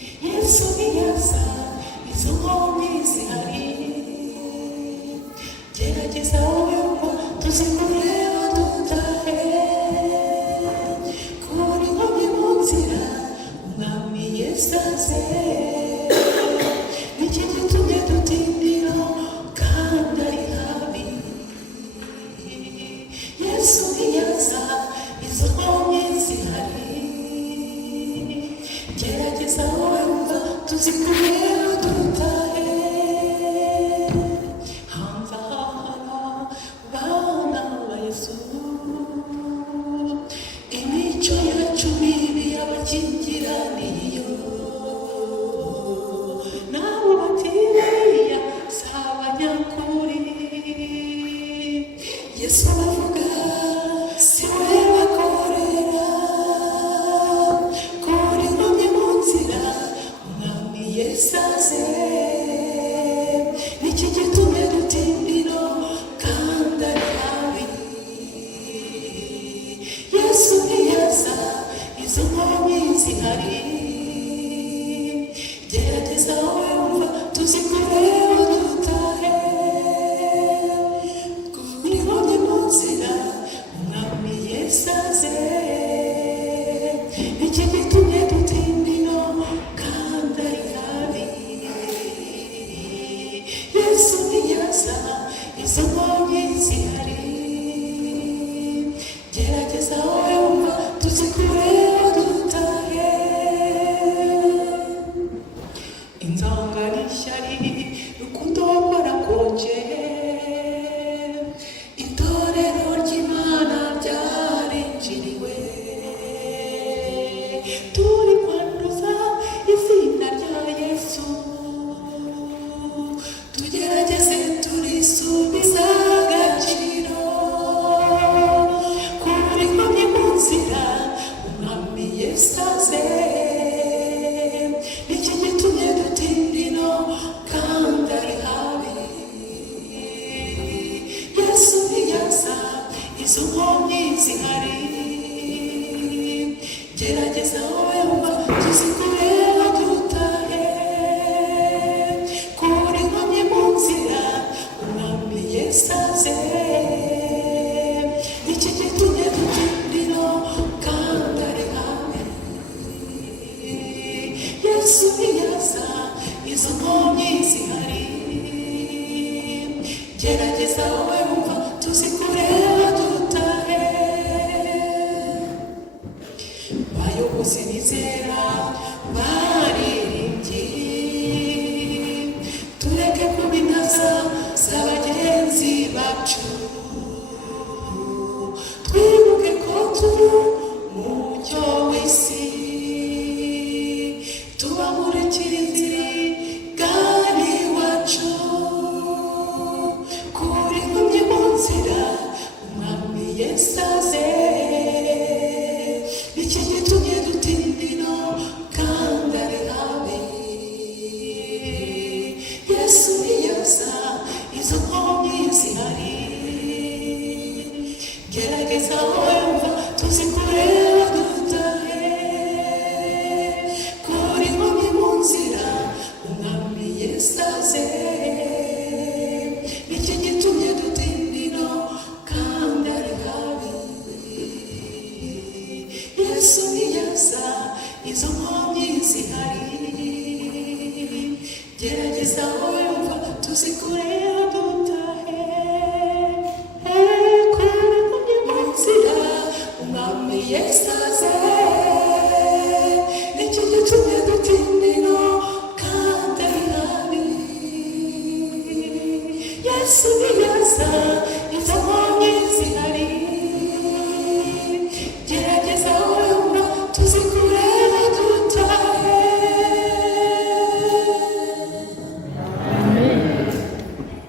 Yesu niyaza izo nkomyi zihari, gerageza wowe ngo tuzikureba dutahe, kuri nkomyi mu nzira umwami Yesu aze, niki gitumye dutindira kandi ari habi. Yesu niyaza izo nkomyi zihari, gerageza wowe ngo tuzikureba dutahe, hamva bana ba Yesu, imico yacu mibi y'abakingiraniyo, nabo batiriya si abanyakuri. Yesu aravuga si we bakorera, kuri nkomyi mu nzira umwami Yesu aze, niki gitumye dutindira kandi ari habi. Yesu niyaza izo nkomyi zihari, gerageza wowe wumva tuzikureba dutahe, kuri nkomyi mu nzira umwami Yesu aze, niki gitumye dutindira kandi ari habi. Yesu niyaza izo nkomyi zihari, gerageza wowe wumva tuzikureba dutahe, inzanga n'ishyari rukundo rwarakonje, itorero ry'Imana ryarinjiriwe, turi kwanduza izina rya Yesu, tugerageze turisubiza agaciro, kuri nkomyi mu nzira umwami Yesu aze, niki gitumye dutindira kandi ari habi. Yesu niyaza izo nkomyi zihari, gerageza wowe wumva tuzikureba dutahe, kuri nkomyi mu nzira umwami Yesu aze, niki gitumye dutindira kandi ari habi. Yesu niyaza izo nkomyi zihari, gerageza wowe wumva tuzikureba dutahe, bayobozi bizera baririmbyi, tureke kuba intaza z'abagenzi bacu, twibuke ko turi mu mucyo w'isi, tubamurikira inzira igana iwacu, kuri nkomyi mu nzira umwami Yesu aze, niki gitumye dutindira kandi ari habi. Yesu niyaza izo nkomyi zihari, gerageza wowe wumva tuzikureba dutahe, kuri nkomyi mu nzira umwami Yesu aze, niki gitumye dutindira kandi ari habi. Yesu niyaza izo nkomyi zihari, gerageza wowe wumva tuzikureba dutahe, kuri nkomyi mu nzira umwami Yesu aze, niki gitumye dutindira kandi ari habi. Yesu niyaza